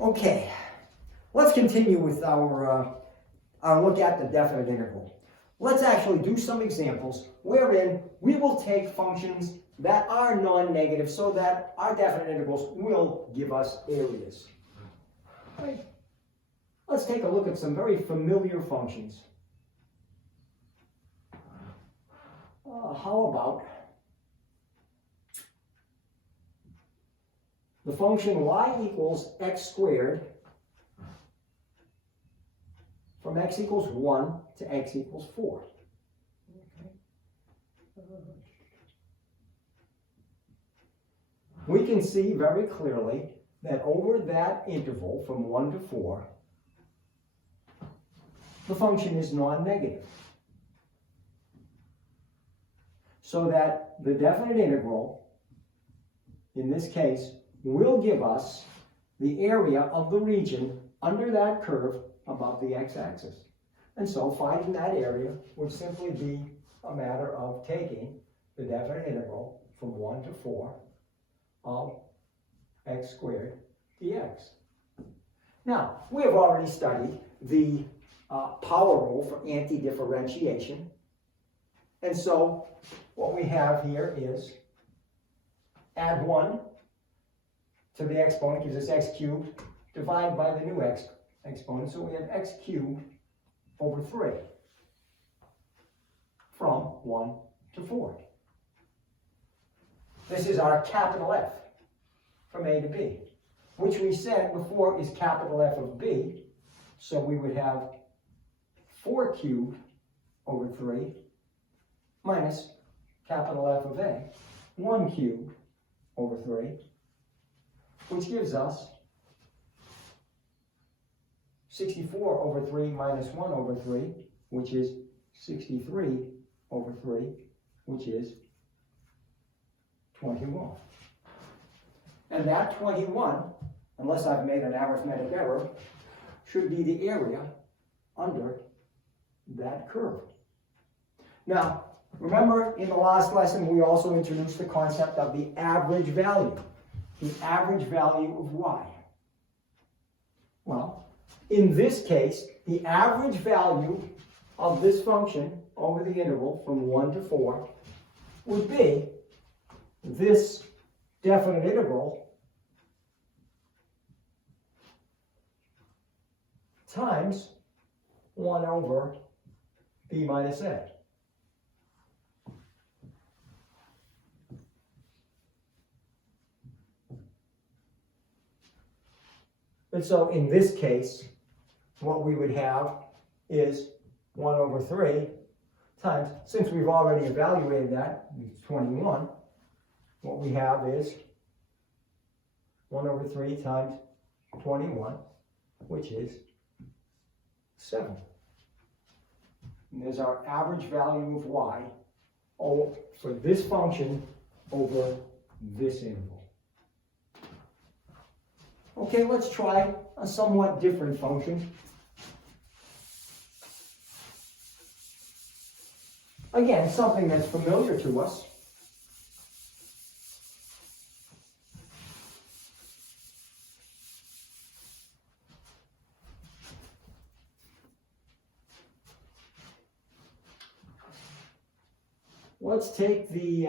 Okay, let's continue with our look at the definite integral. Let's actually do some examples wherein we will take functions that are non-negative so that our definite integrals will give us areas. Right. Let's take a look at some very familiar functions. How about the function y equals x squared from x equals 1 to x equals 4. We can see very clearly that over that interval from 1 to 4, the function is non-negative. So that the definite integral, in this case, will give us the area of the region under that curve above the x-axis. And so finding that area would simply be a matter of taking the definite integral from 1 to 4 of x squared dx. Now, we have already studied the power rule for anti-differentiation. And so what we have here is add 1 to the exponent gives us x cubed, divide by the new exponent, so we have x cubed over 3 from 1 to 4. This is our capital F from A to B, which we said before is capital F of B, so we would have 4 cubed over 3 minus capital F of A, 1 cubed over 3, which gives us 64 over 3 minus 1 over 3, which is 63 over 3, which is 21. And that 21, unless I've made an arithmetic error, should be the area under that curve. Now, remember in the last lesson we also introduced the concept of the average value. The average value of y. Well, in this case, the average value of this function over the interval from 1 to 4 would be this definite integral times 1 over b minus a. And so in this case, what we would have is 1 over 3 times, since we've already evaluated that, 21, what we have is 1 over 3 times 21, which is 7. And there's our average value of y for this function over this interval. Okay, let's try a somewhat different function. Again, something that's familiar to us. Let's take the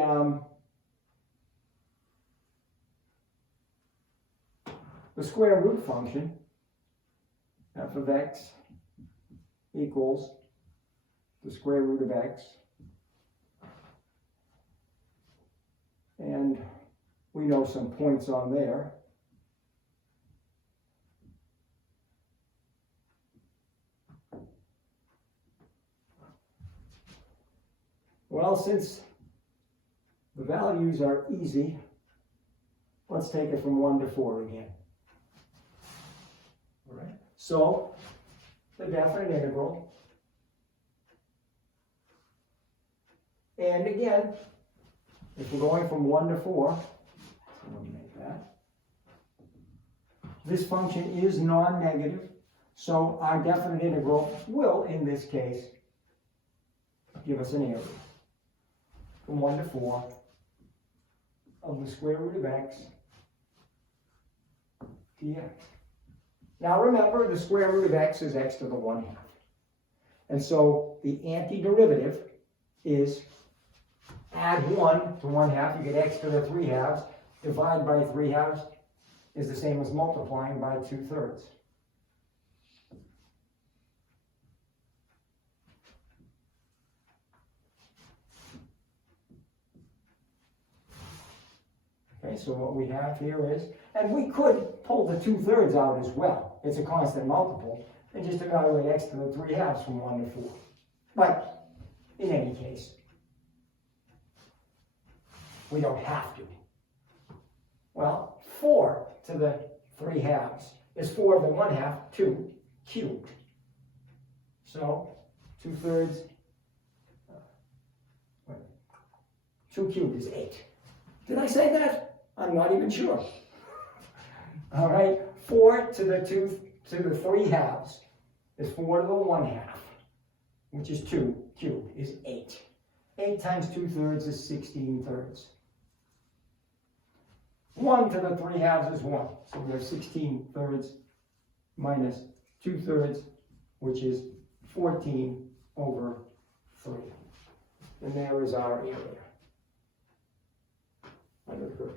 square root function, f of x equals the square root of x. And we know some points on there. Well, since the values are easy, let's take it from 1 to 4 again. All right. So, the definite integral. And again, if we're going from 1 to 4, so let me make that. This function is non-negative, so our definite integral will, in this case, give us an area from 1 to 4 of the square root of x dx. Now remember, the square root of x is x to the 1/2. And so the antiderivative is add 1 to 1/2, you get x to the 3/2. Divide by 3/2 is the same as multiplying by 2/3. Okay, so what we have here is, and we could pull the 2/3 out as well. It's a constant multiple, and just evaluate x to the 3/2 from 1 to 4. But in any case, we don't have to. Well, 4 to the 3/2 is 4 to the 1/2, 2 cubed. So 2/3, 2 cubed is 8. Did I say that? I'm not even sure. All right, 4 to the 3/2 is 4 to the 1/2, which is 2 cubed is 8. 8 times 2/3 is 16/3. 1 to the 3/2 is 1. So we have 16/3 minus 2/3, which is 14 over 3. And there is our area.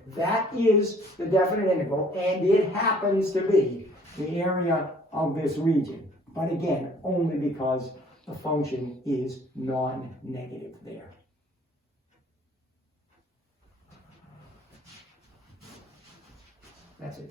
That is the definite integral, and it happens to be the area of this region. But again, only because the function is non-negative there. That's it.